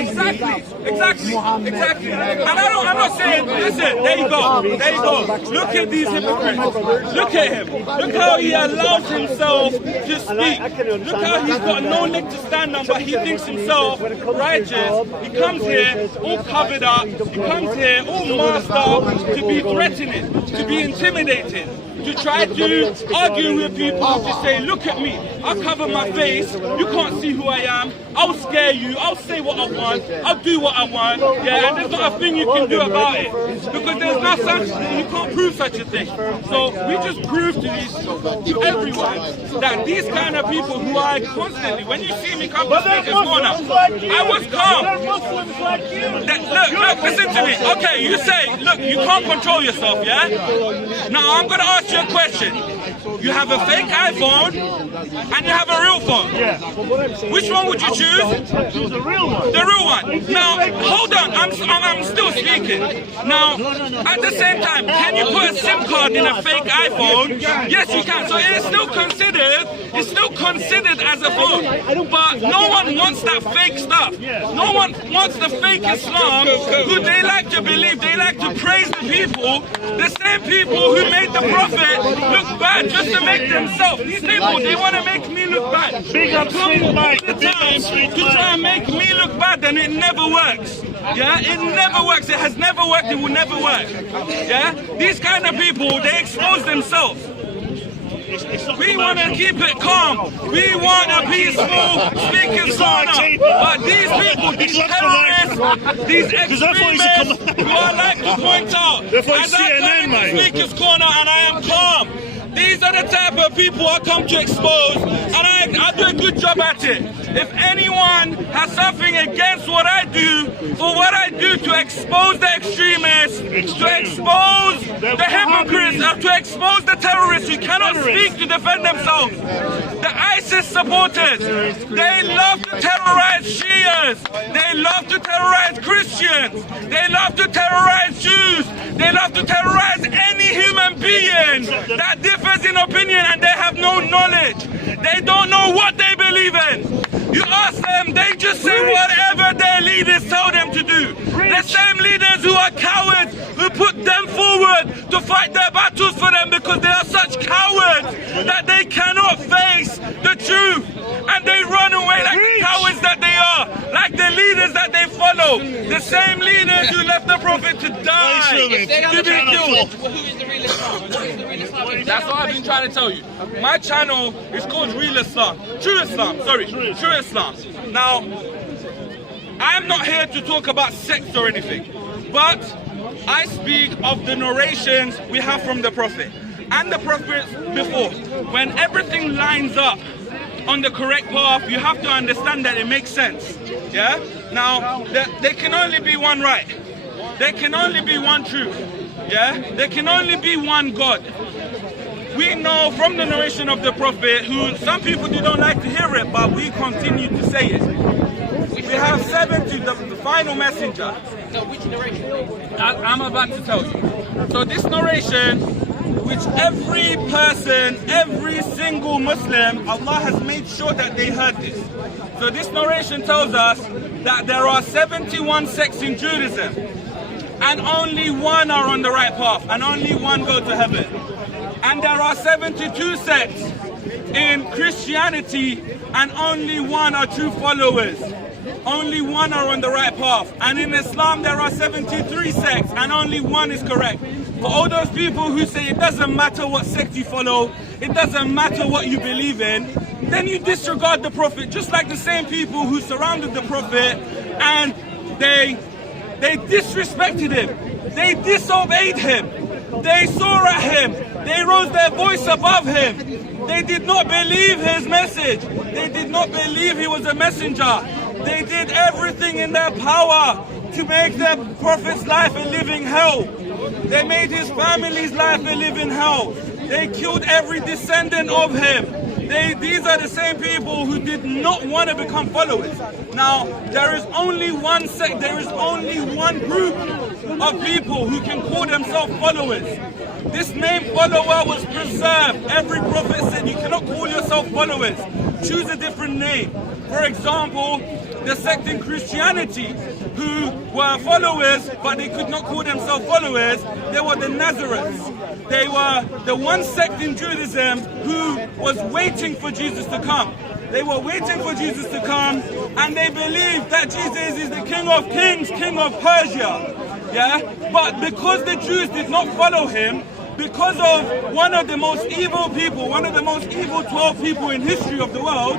Exactly. And I'm not saying, listen, there you go. Look at these hypocrites. Look at him. Look how he allows himself to speak. Look how he's got no leg to stand on, but he thinks himself righteous. He comes here all covered up. He comes here all masked up to be threatening, to be intimidating, to try to argue with people, to say, look at me, I'll cover my face, you can't see who I am, I'll scare you, I'll say what I want, I'll do what I want, yeah, and there's not a thing you can do about it, because there's not such, you can't prove such a thing. So we just prove to everyone that these kind of people who are constantly, when you see me come to Speaker's Corner, I was calm. Look, listen to me. Okay, you say, look, you can't control yourself, yeah? Now I'm going to ask you a question. You have a fake iPhone and you have a real phone. Yeah. Which one would you choose? Choose the real one. The real one. Now, hold on. I'm still speaking. Now, at the same time, can you put a SIM card in a fake iPhone? Yes, you can. So it's still considered as a phone. But no one wants that fake stuff. No one wants the fake Islam who they like to believe, they like to praise the people, the same people who made the Prophet look bad just to make themselves. These people, they want to make me look bad. Big up Sweet Mike. To try and make me look bad, and it never works. Yeah, it never works. It has never worked. It will never work. Yeah, these kind of people, they expose themselves. We want to keep it calm. We want a peaceful Speaker's Corner. But these people, these terrorists, these extremists, who I like to point out, as I come into Speaker's Corner and I am calm, these are the type of people I come to expose, and I do a good job at it. If anyone has something against what I do, for what I do to expose the extremists, to expose the hypocrites, to expose the terrorists who cannot speak to defend themselves, the ISIS supporters, they love to terrorize Shias, they love to terrorize Christians, they love to terrorize Jews, they love to terrorize any human being that differs in opinion and they have no knowledge. They don't know what they believe in. You ask them, they just say whatever their leaders tell them to do. The same leaders who are cowards, who put them forward to fight their battles for them because they are such cowards that they cannot face the truth. And they run away like the cowards that they are, like the leaders that they follow. The same leaders who left the Prophet to die, to be killed. Who is the real Islam? That's what I've been trying to tell you. My channel is called Real Islam. True Islam, sorry. True Islam. Now, I'm not here to talk about sects or anything, but I speak of the narrations we have from the Prophet and the prophets before. When everything lines up on the correct path, you have to understand that it makes sense. Yeah? Now, there can only be one right. There can only be one truth. Yeah? There can only be one God. We know from the narration of the Prophet, who some people they don't like to hear it, but we continue to say it. We have 70, the final messenger. No, which narration? I'm about to tell you. So this narration, which every person, every single Muslim, Allah has made sure that they heard this. So this narration tells us that there are 71 sects in Judaism, and only one are on the right path, and only one go to heaven. And there are 72 sects in Christianity, and only one are true followers. Only one are on the right path. And in Islam there are 73 sects, and only one is correct. For all those people who say it doesn't matter what sect you follow, it doesn't matter what you believe in, then you disregard the Prophet, just like the same people who surrounded the Prophet and they disrespected him, they disobeyed him, they swore at him, they rose their voice above him, they did not believe his message, they did not believe he was a messenger. They did everything in their power to make their Prophet's life a living hell. They made his family's life a living hell. They killed every descendant of him. These are the same people who did not want to become followers. Now, there is only one sect, there is only one group of people who can call themselves followers. This name follower was preserved. Every prophet said you cannot call yourself followers. choose a different name. For example, the sect in Christianity who were followers, but they could not call themselves followers. They were the Nazarenes. They were the one sect in Judaism who was waiting for Jesus to come. They were waiting for Jesus to come, and they believed that Jesus is the King of Kings, King of Persia. Yeah? But because the Jews did not follow him, because of one of the most evil people, one of the most evil 12 people in history of the world,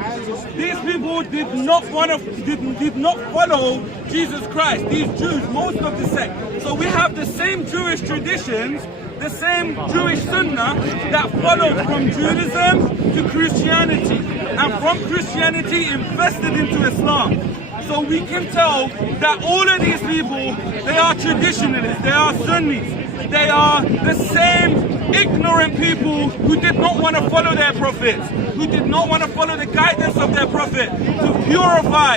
these people did not follow Jesus Christ. These Jews, most of the sect. So we have the same Jewish traditions, the same Jewish sunnah that followed from Judaism to Christianity, and from Christianity infested into Islam. So we can tell that all of these people, they are traditionalists, they are Sunnis. They are the same ignorant people who did not want to follow their prophets, who did not want to follow the guidance of their prophet, to purify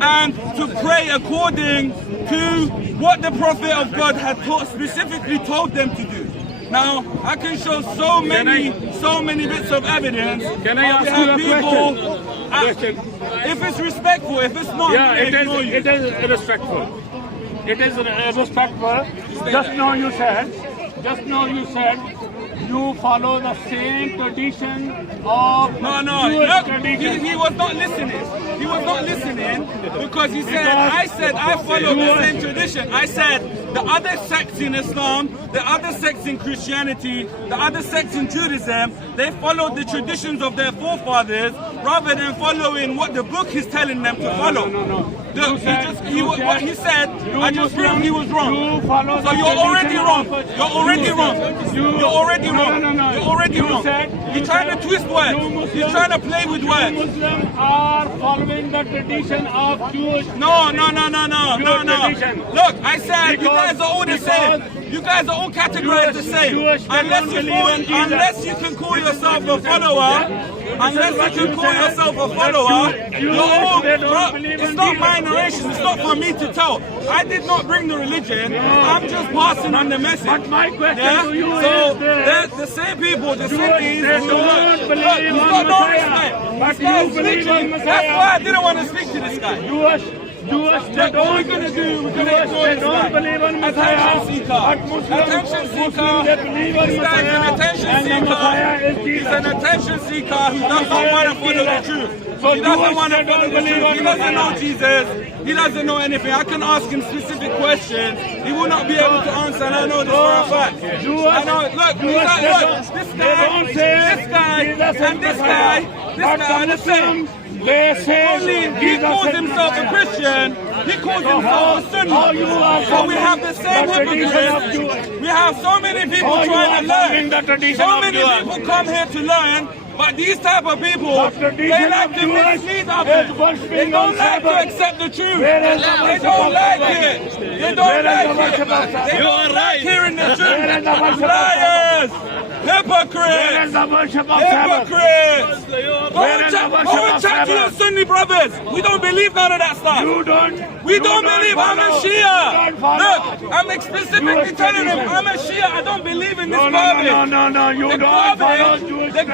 and to pray according to what the prophet of God had specifically told them to do. Now, I can show so many bits of evidence. Can I ask you a question? If it's respectful, if it's not, Yeah, I'm gonna ignore you. it is respectful. It is respectful. Just now you said you follow the same tradition of No, Jewish look, tradition. he was not listening. He was not listening because he said, I follow the same tradition. I said the other sects in Islam, the other sects in Christianity, the other sects in Judaism, they followed the traditions of their forefathers rather than following what the book is telling them to follow. No. What he said, I just proved he was wrong. You follow So the you're already tradition wrong. of- You're already wrong. You're already wrong. No. You're already You wrong. said- He's trying to twist words. He's trying to play with words. Muslims are following the tradition of Jewish. No. tradition. Look, I said you Because- guys are all the same. You guys are all categorized the same. Jewish, they don't believe in Jesus. Unless you can call yourself a follower, you're all, it's not my narration, it's not for me to tell. I did not bring the religion, I'm just passing on the message. But my question Yeah? to you So is this. that's the same people, the Jewish, Sunnis, they who don't look, believe he's on got no Messiah, respect. but This guy you is believe literally- on That's Messiah. why I didn't want to speak to this guy. Jewish, they What don't we're gonna do, we're gonna Jewish, ignore they this don't guy. believe on Messiah. Attention seeker. But Muslims, Attention seeker. they believe on This guy's an Messiah. attention And the Messiah seeker. is He's Jesus. an attention seeker who doesn't want to follow the truth. So He doesn't Jewish, want to they follow don't the believe truth. on He doesn't know Messiah. Jesus. He doesn't know anything. I can ask him specific questions. He will not be able to answer, and I know this for a fact. Jewish, I know. Look, Jewish, this they guy, don't say this guy, Jesus and this guy are the same. They say Only he Jesus calls is himself a Messiah. Christian, he calls himself a how you are Sunni. So we have the same the tradition of hypocrites. Jewish. We have so many people How you trying are to following the learn. tradition So of many Jewish. people come here to learn, but these type of people, The tradition they like of to Jewish mislead is others. worshipping They don't on like to Sabbath. accept the truth. Where is the They worship don't of like Sabbath? it. They Where don't is like the worship of it. Sabbath? They don't like hearing the Where is truth. the worship of Liars, Where hypocrites. is the worship of Sabbath? Hypocrites! Go Where and is the check, worship go and of check to your Sabbath? Sunni brothers. We don't believe none of that stuff. You don't. We you don't believe. I'm a follow. Shia. You don't follow. Look, I'm specifically Jewish telling him tradition. I'm a Shia. I don't believe in this No. garbage. You The don't follow garbage, Jewish the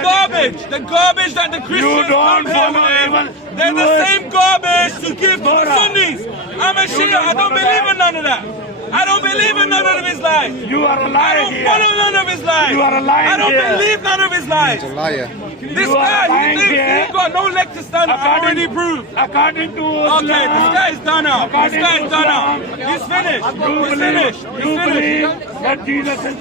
garbage that the Christians don't come here follow with, even they're the Jewish same garbage to give to the Torah. Sunnis. I'm a Shia. I don't follow believe that. in none of that. I don't believe in none of his lies. You are a I liar don't here. follow none of his lies. You are a liar I don't here. believe none of his lies. Liar. This You are guy, lying he thinks here. he got no leg to stand on. I already proved. According to Okay, Islam, this guy is done now. This According guy to is done now. Islam, He's finished. you He's finished. believe He's finished. that Jesus is